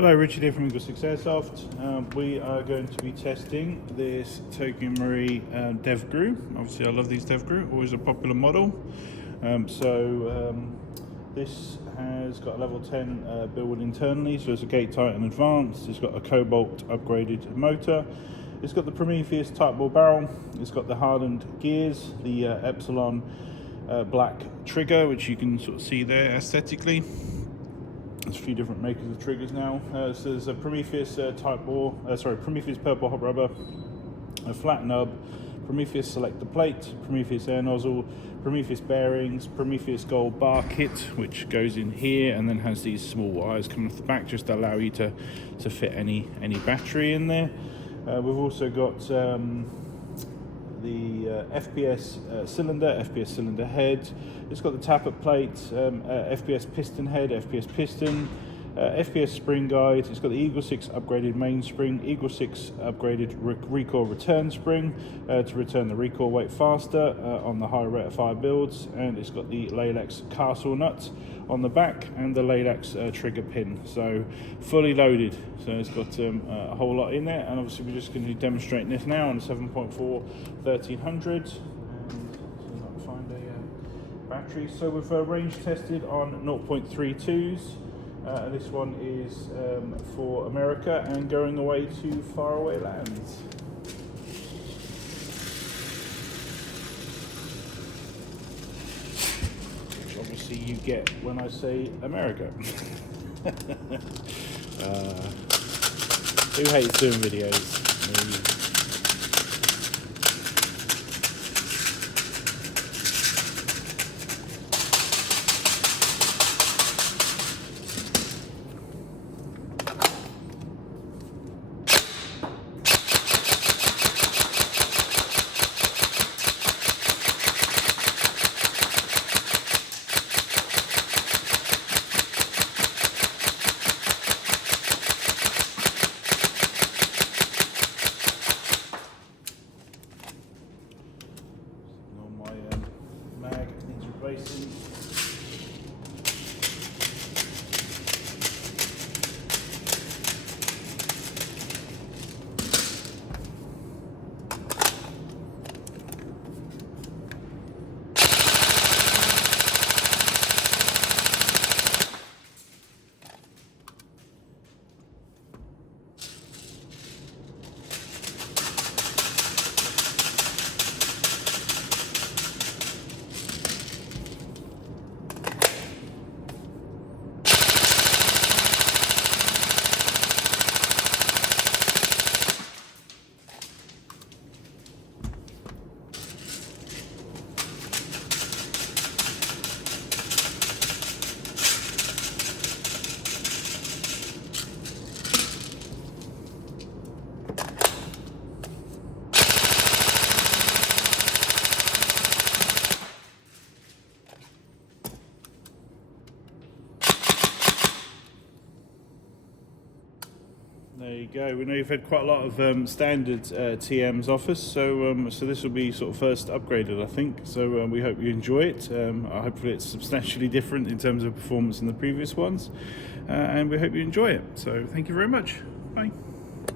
Hello, Richard here from EagleSix Airsoft. We are going to be testing this Tokyo Marui Devgru. Obviously I love these Devgru, always a popular model. This has got a level 10 build internally, so it's a Gate Titan Advanced. It's got a Cobalt upgraded motor. It's got the Prometheus Tightbore barrel. It's got the hardened gears, the Epsilon black trigger, which you can sort of see there aesthetically. There's a few different makers of triggers now. So there's a Prometheus Prometheus Purple Hop rubber, a Flat Nub, Prometheus Selector plate, Prometheus Air Nozzle, Prometheus bearings, Prometheus gold bar kit, which goes in here and then has these small wires coming off the back just to allow you to fit any battery in there. We've also got the FPS FPS Cylinder Head. It's got the Tappet plate, FPS Piston Head, FPS Piston, FPS Spring guide. It's got the EagleSix upgraded mainspring, EagleSix upgraded recoil return spring to return the recoil weight faster on the high rate of fire builds, and it's got the Laylax Castle Nut on the back and the Laylax trigger pin. So fully loaded. So it's got a whole lot in there, and obviously we're just going to be demonstrating this now on the 7.4 1300. And see if I can find a battery. So we've range tested on 0.32s. This one is for America and going away to faraway lands. Which obviously you get when I say America. Who hates doing videos? There you go. We know you've had quite a lot of standard TMs off us, so this will be sort of first upgraded, I think. So we hope you enjoy it. Hopefully it's substantially different in terms of performance than the previous ones, and we hope you enjoy it. So thank you very much. Bye.